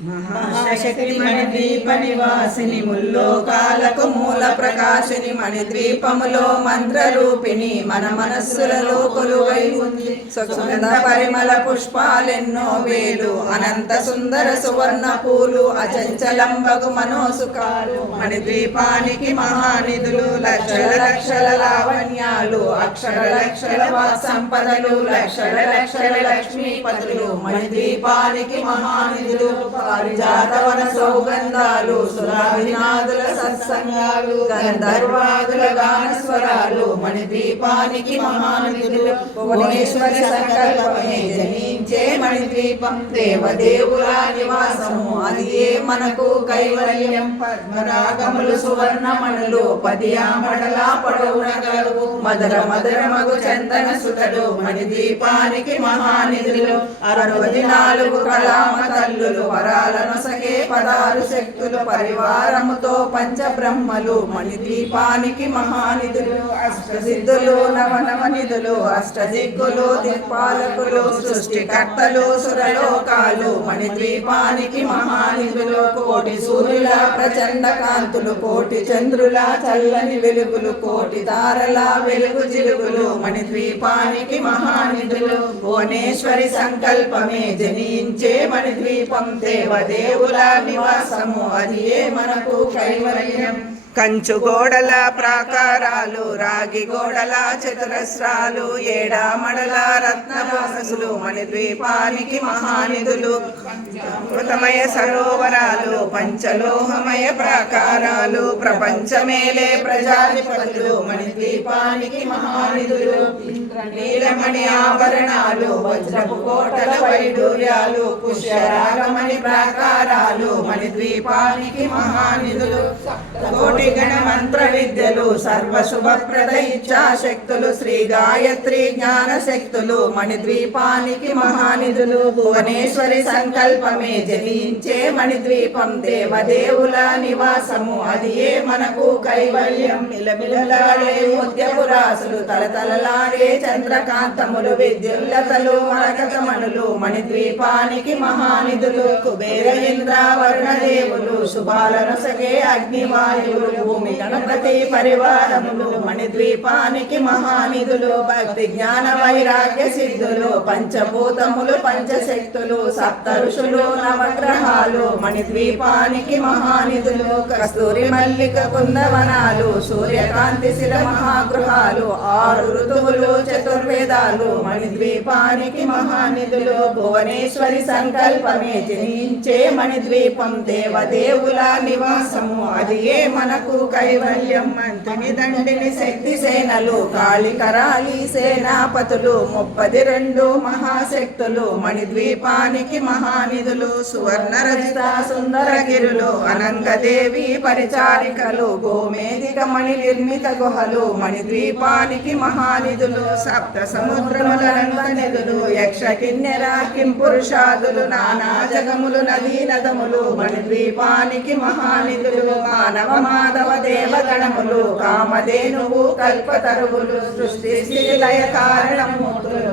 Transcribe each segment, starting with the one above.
మహాశక్తి మణిద్వీప నివాసిని ముల్లోకాలకు మూల ప్రకాశిని మణిద్వీపములో మంత్రరూపిణి మన మనస్సులలో కొలువై ఉంది. సుగంధ పరిమళ పుష్పాలెన్నో వేలు అనంత సుందర సువర్ణ పూలు అచంచలంబగు మనోసుకాలు మణిద్వీపానికి మహానిధులు లక్షల లక్షల లావణ్యాలు అక్షర లక్షల సంపదలు లక్షల లక్షల లక్ష్మీపతులు మణిద్వీపానికి మహానిధులు. పారిజాతవన సౌగంధాలు సురాభినాథుల సత్సంగాలు గంధర్వాదుల గానస్వరాలు మణిద్వీపానికి మహానిధులు భువనేశ్వరి సంకల్పమే జనించే మణిద్వీపం దేవదేవుల నివాసము అది ఏ మనకు కైవల్యం? పద్మరాగములు సువర్ణమణులు పదియామడల పొడవున మదర మధుర మధురమగు చందన సుతలు మణిద్వీపానికి మహానిధులు అరవై నాలుగు కళామ తల్లులు వరాలను సగే పదహారు శక్తులు పరివారముతో పంచబ్రహ్మలు మణిదీపానికి మహానిధులు అష్టసిద్ధులు నవనవనిధులు అష్టదిక్కులు దిక్పాలకులు సృష్టికర్తలు సురలోకాలు మణిద్వీపానికి మహానిధులు కోటి సూర్యుల ప్రచండ కాంతులు కోటి చంద్రుల చల్లని వెలుగులు కోటి తారల వెలుగు జిలుగులు మణిద్వీపానికి మహానిధులు. భువనేశ్వరి సంకల్పమే జనించే మణిద్వీపం దేవదేవుల నివాసము అది ఏ మనకు కైవల్యం. కంచు గోడల ప్రాకారాలు రాగి గోడల చతురస్రాలు ఏడామడల రత్నవాసులు మణిద్వీపానికి మహానిధులు కృతమయ సరోవరాలు పంచలోహమయ ప్రాకారాలు ప్రపంచమేలే ప్రజాధిపతులు మణిద్వీపానికి మహానిధులు నీలమణి ఆభరణాలు వజ్రపు కోటల వైడూర్యాలు పుష్యరాగమణి ప్రాకారాలు మణిద్వీపానికి మహానిధులు కోటి గణ మంత్ర విద్యలు సర్వ శుభప్రద ఇచ్చా శక్తులు శ్రీ గాయత్రి జ్ఞాన శక్తులు మణిద్వీపానికి మహానిధులు భువనేశ్వరి సంకల్పమే జయించే మణిద్వీపం దేవదేవుల నివాసము అది ఏ మనకు కైవల్యం. మిలమిలలాడే ముత్యపు రాసులు తలతలలాడే చంద్రకాంతములు విద్యుల్లతలు మరకతమణులు మణిద్వీపానికి మహానిధులు కుబేర ఇంద్ర వరుణదేవులు శుభాలను సగే అగ్నివాయువులు భూమి గణపతి పరివారములు మణిద్వీపానికి మహానిధులు భక్తి జ్ఞాన వైరాగ్య సిద్ధులు పంచభూతములు పంచశక్తులు సప్త ఋషులు నవగ్రహాలు మణిద్వీపానికి మహానిధులు కస్తూరి మల్లిక కుందవనాలు సూర్యకాంతి శిల మహాగృహాలు ఆరు ఋతువులు చతుర్వేదాలు మణిద్వీపానికి మహానిధులు భువనేశ్వరి సంకల్పమే జనించే మణిద్వీపం దేవదేవుల నివాసము అది ఏ మనకు కైవల్యం మంతుని దండిని శక్తి సేనలు కాళికరాలి సేనాపతులు ముప్పది రెండు మహాశక్తులు మణిద్వీపానికి మహానిధులు సువర్ణ రజిత సుందరగిరులు అనంగదేవి పరిచారికలు గోమేదిక మణి నిర్మిత గుహలు మణిద్వీపానికి మహానిధులు సప్త సముద్రముల రంగనిధులు యక్ష కిన్నెర కింపురుషాదులు నానా జగములు నదీ నదములు మణిద్వీపానికి మహానిధులు మానవ మాధవ దేవగణములు కామధేనువు కల్పతరువులు సృష్టి స్థితి లయ కారణమూర్తులు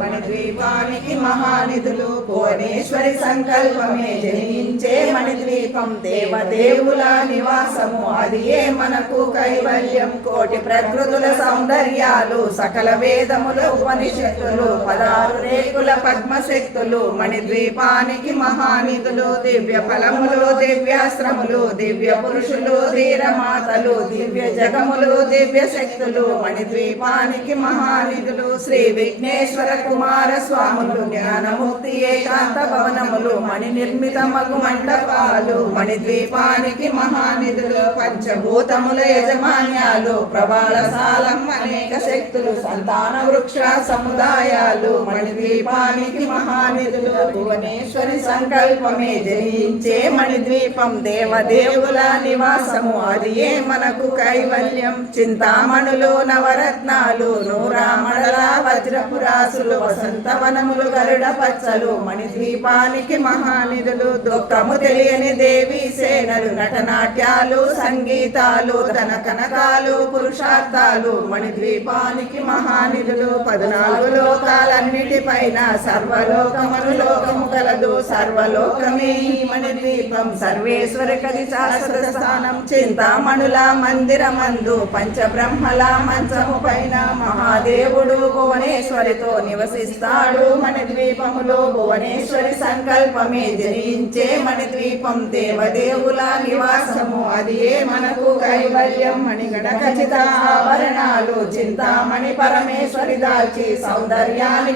స్వామికి మహానిధులు భువనేశ్వరి సంకల్పమే జనించే మణిద్వీపం దేవదేవుల నివాసము. అది ఏ మనకు కైవల్యం? కోటి ప్రకృతుల సౌందర్యాలు సకల వేదముల ఉపనిషత్తులు పదారు రేకుల పద్మశక్తులు మణిద్వీపానికి మహానిధులు దివ్య ఫలములు దివ్యాశ్రములు దివ్య పురుషులు ధీరమాతలు దివ్య జగములు దివ్య శక్తులు మణిద్వీపానికి మహానిధులు. శ్రీ విఘ్నేశ్వర కుమార స్వాములు జ్ఞానముక్తి ఏకాంత భవనములు మణి నిర్మిత మగు మండపాలు మణి ద్వీపానికి మహానిధులు పంచభూతముల యజమాన్యాలు ప్రబాళశాలం అనేక శక్తులు సంతాన వృక్ష సముదాయాలు మణి ద్వీపానికి మహానిధులు భువనేశ్వరి సంకల్పమే జయించే మణి ద్వీపం దేవదేవుల నివాసము అది ఏ మనకు కైవల్యం? చింతామణులు నవరత్నాలు నూరామణల వజ్రపురాసులు వసంత వసంతవనములు గరుడ పచ్చలు మణిద్వీపానికి మహానిధులు దుఃఖము తెలియని దేవి సేనలు నటనాట్యాలు సంగీతాలు తన కనకాలు పురుషార్థాలు మణిద్వీపానికి మహానిధులు పద్నాలుగు లోకాల పైన సర్వలోకములు లోకము కలదు. సర్వలోకమే మణి దీపం. సర్వేశ్వర కది శాశ్వత స్థానం. చింతామణుల మందిరమందు పంచబ్రహ్మల మంచము పైన మహాదేవుడు భువనేశ్వరితో నివసిస్తాడు మణిద్వీపములో భువనేశ్వరి సంకల్పమే జయించే మణిద్వీపం దేవదేవుల నివాసము. అది ఏ మనకు కైవల్యం? మణిగణ ఖచ్చిత ఆభరణాలు. చింతామణి పరమేశ్వరి దాల్చి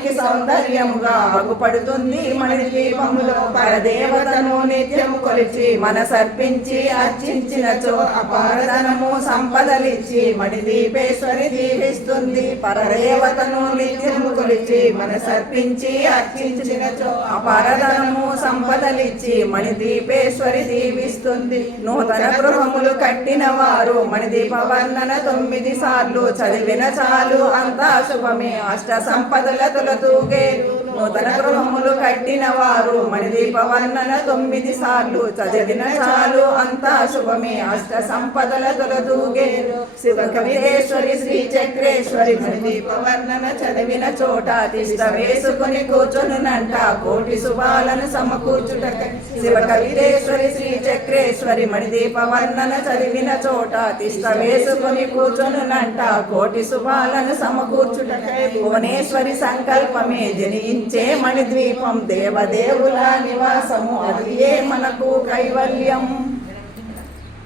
మనకి సౌందర్యముగా ఆగుపడుతుంది దీపములో పరదేవతను నిత్యము కొలిచి మనసర్పించి అర్చించినచో అపారధనము సంపదలిచ్చి మణి దీపేశ్వరి దీవిస్తుంది. పరదేవతను నిత్యము కొలిచి మనసర్పించి అర్చించినచో అపారధనము సంపదలిచ్చి మణి దీపేశ్వరి దీవిస్తుంది. నూతన గృహములు కట్టిన వారు మణి దీపవర్ణన తొమ్మిది సార్లు చదివిన చాలు. అంతా శుభమే. అష్ట సంపదల తొలతూగేరు నూతన గృహములు కట్టిన వారు మణిదీప వర్ణన తొమ్మిది సార్లు. చదివిన చాలు అంతా శుభమే. అష్ట సంపదల తొలదూగేరు శివ కవితేశ్వరి శ్రీ చక్రేశ్వరి మణిదీప వర్ణన చదివిన చోట తిష్ట వేసుకుని కూర్చొనునంట కోటి శుభాలను సమకూర్చుటక శివ కవితేశ్వరి శ్రీ చక్రేశ్వరి మణిదీప వర్ణన చదివిన చోట తిష్ట వేసుకుని కూర్చొనునంట కోటి శుభాలను సమకూర్చుటకై భువనేశ్వరి సంకల్పమే. జనించే మణిద్వీపం దేవదేవుల నివాసము. అది మనకు కైవల్యం?